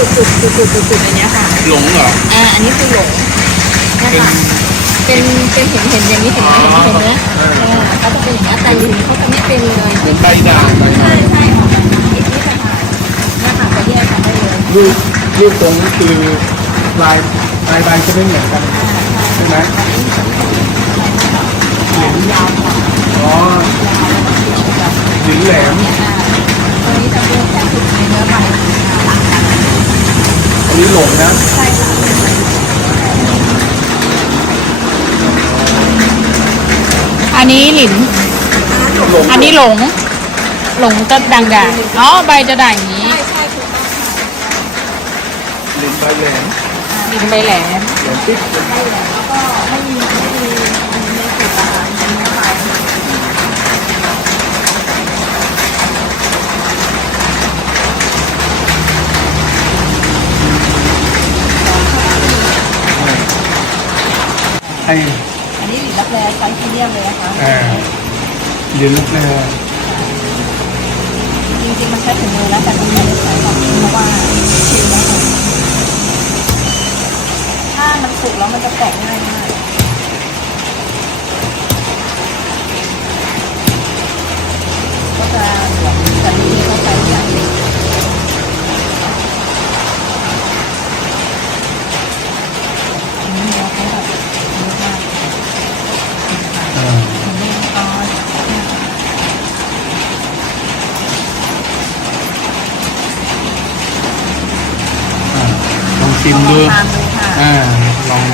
จุดจุดจุดจุดจุดจุดอันเนี้ยค่ะหลงเหรอ อ่าอันนี้คือหลงเนี่ยค่ะเป็นเป็นเห็นเห็นอย่างนี้เห็นไหมเห็นไหมอออ่าเขาจะเป็นอย่างนี้ยแต่หลินเขาจะไม่เป็นเลยเหมือนใบด่างใบใช่ใช่ค่ะอีกที่จะผ่านเนี่ยค่ะจะแยกกันได้เลยรูปรูปตรงนี้คือลายลายใบจะไม่เหมือนกันอ่าใช่ใช่ไหมอันนี้อันนี้เป็นอะไรนะคะยาวกว่าอ๋อยาวแล้วก็เขียวแหลม อ่าตัวนี้จะเป็นแต่คือเนื้อใบ นนี้หลงนะใช่ค่ะอันนี้หลิน หลงอันนี้หลง หลงจะด่างๆอ๋อใบจะด่างอย่างนี้ใช่ใช่ถูกต้องค่ะหลินใบแหลมหลินใบแหลม แหลมติ๊กใช่แล้วแล้วก็ไม่มีไม่มีอันนี้ในสูตรอาหารอันนี้ไป ไอ้อันนี้หลินรับแลไซส์พรีเมียมเลยนะคะ อ่าเหรียญลูกแร่จริงๆมันใช้ถุงมือแล้วแต่มันไม่ได้ใช้หรอกเพราะว่าชิลแล้วถ้ามันสุกแล้วมันจะแตกง่ายมากก็จะเหลืองแต่ทีนี้เขาใช้อย่างเล็กอันนี้เนื้อเขาแบบเยอะมาก อ่า อันนี้ก็เนี่ยค่ะ อ่าลอง ชิมลดูองทานดูค่ะอ่าลอง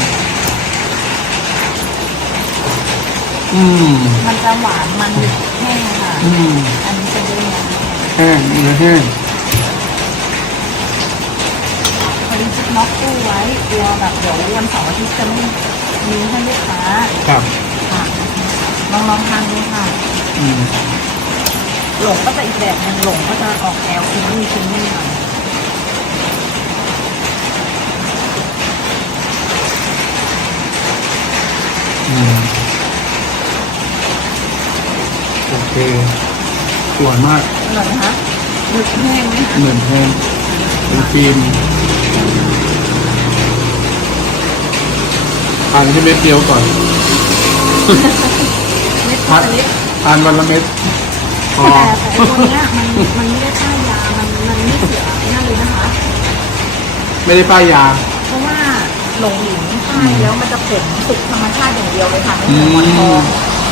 อืมมันจะหวานมันแห้งค่ะ อืมอันนี้จะเยอะนะแห้งเนื้อแห้งพอดีชิปน็อกตู้ไว้กลัวแบบเดี๋ยววันเสาร์อาทิตย์จะไม่มีให้ลูกค้าครับ ค่ะลองลองทานดูค่ะ อืม หลงก็จะอีกแบบหนึงหลงก็จะออกแนวคิมมี่คิมมี่หน่อย อืมโอ เคสวยมากอร่อยไหมคะหมึกแห้งไหมคะเหมือนแห้งเป็นฟิล์มทานที่เม็ดเดียวก่อนเม็ดทานเล็กทานวันละเม็ดพอแต่แต่ไอ้ตัวเนี้ยมันมันไม่ได้ป้ายยา มันมันไม่เสียนั่นเลยนะคะ ไม่ได้ป้ายยา เพราะว่าหลงหลินใช่แล้วมันจะขมสุกธรรมชาติอย่างเดียวเลยค่ะไม่เหมือนหมอนทอง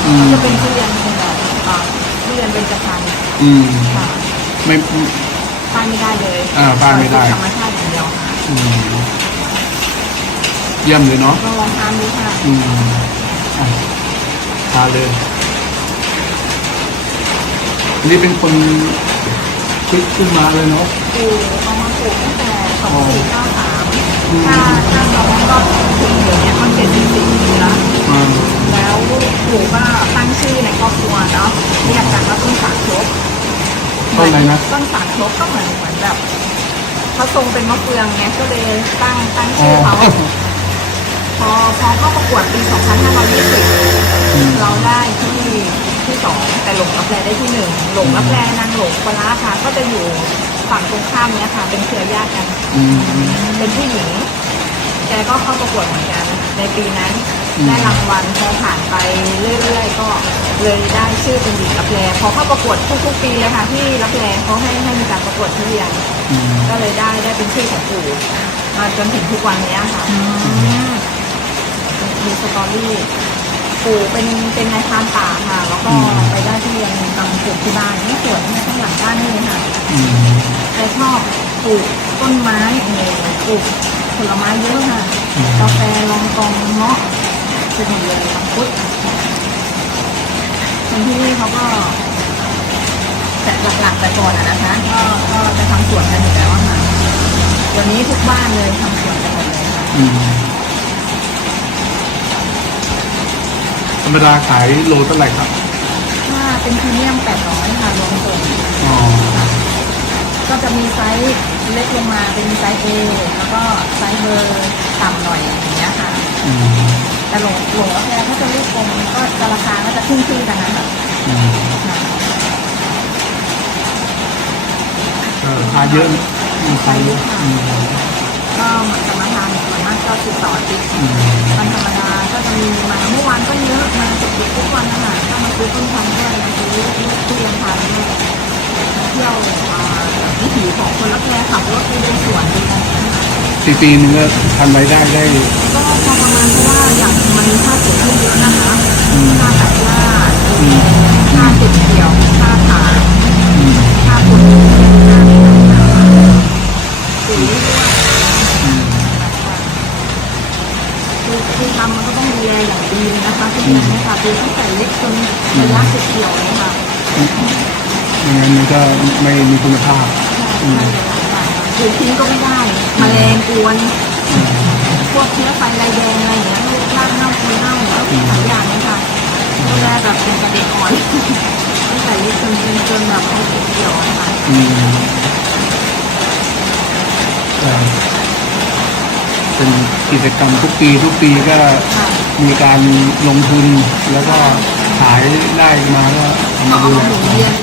อืมมันจะเป็นทุเรียนเป็นแบบอ่า ทุเรียนเป็นกระพันอืมค่ะไม่ ป้ายไม่ได้เลยอ่าป้ายไม่ได้ ธรรมชาติอย่างเดียวค่ะอืมเยี่ยมเลยเนาะลองลองทานดูค่ะ อืมอะทานเลยอันนี้เป็นคนคิดขึ้นมาเลยเนาะ ปลูกเอามาปลูกตั้งแต่สองสี่เก้าสามอืมถ้าถ้า หนูก็ตั้งชื่อในครอบครัวเนาะเรียกกันว่าต้นสาครบต้นอะไรนะ ต้นสาครบก็เหมือนเหมือนแบบเขาทรงเป็นมะเฟืองไงก็เลยตั้งตั้งอ๋อชื่อเขาพอพอเข้าประกวดปี 2520 เราได้ที่ที่สองแต่หลงรับแลได้ที่หนึ่งหลงรับแลนางหลงปลาร้าค่ะ ก็จะอยู่ฝั่งตรงข้ามเนี้ยค่ะ เป็นเครือญาติกันอืมเป็นผู้หญิงแกก็เข้าประกวดเหมือนกันในปีนั้นอืม ได้รางวัลพอผ่านไปเรื่อยๆ ก็เลยได้ชื่อเป็นหญิงรับแลพอเข้าประกวดทุกๆปีเลยค่ะที่รับแลเขาให้ให้มีการประกวดทุเรียนอืมก็เลยได้ได้เป็นชื่อของปู่มาจนถึงทุกวันเนี้ยค่ะมีสตอรี่ปู่เป็นเป็นนายพรานป่าค่ะ แล้วก็ไปได้ทุเรียนกำปลูกที่บ้านนี่สวนเนี่ยข้างหลังบ้านนี่เลยค่ะอืมแกชอบปลูกต้นไม้เออปลูกผลไม้เยอะค่ะกาแฟลองกองเงาะ ปลูกหมดเลยมังคุดคนที่นี่เขาก็แต่หลักๆแต่ก่อนอะนะคะ ก็ก็จะทำสวนกันอยู่แล้วอะค่ะเดี๋ยวนี้ทุกบ้านเลยทำสวนกันหมดเลยค่ะอืมธรรมดาขายโลเท่าไหร่ครับ ถ้าเป็นพรีเมียม800ค่ะรวมส่งอ๋อ ก็จะมีไซส์เล็กลงมาเป็นไซส์ A แล้วก็ไซส์เบอร์ต่ำหน่อยอย่างเงี้ยค่ะ อืม แต่หลงหลงแล้วแพถ้าจะลูกกลมก็จะราคาก็จะขึ้นขึ้นกันนะคะอืมเออทานเยอะมีไปเยอะอืมก็เหมือนกับมาทานส่วนมากก็ติดต่ออาทิตย์อืมวันธรรมดาก็จะมีมาเมื่อวานก็เยอะมาติดติดทุกวันนะคะก็มาซื้อต้นทำด้วยมาซื้อทุเรียนทานด้วยเที่ยวอ่าวิถีของคนรับแรงขับรถไปเดูสวนดูอะไร ปีปีนึงก็ทำรายได้ได้ก็พอประมาณเพราะว่าอย่างมันมีค่าเสียขึ้นเยอะนะคะค่าตัดหญ้าค่าติดเกี่ยวค่าขายค่าปุ๋ยค่าปุ๋ยด้วยอืมคือคือทำมันก็ต้องดูแลอย่างดีเลยนะคะทุกอย่างเนี่ยค่ะคือตั้งแต่เล็กจนระยะสิบเกี่ยวเลยค่ะไม่งั้นมันก็ไม่มีคุณภาพ คือทิ้งก็ไม่ได้แมลงกวนพวกเชื้อไฟลายแดงอะไรอย่างเงี้ยลูกร่างเน่าคนเน่าแล้วหลายอย่างเลยค่ะดูแลแบบเป็นกระเด็กอ่อนตั้งแต่เล็กจนจนจนแบบเขาเก็บเกี่ยวนะคะอืมก็เป็นกิจกรรมทุกปีทุกปีก็ค่ะมีการลงทุนแล้วก็ขายได้มาก็เอาก็มาเอาดูมาแลหมุนเวียน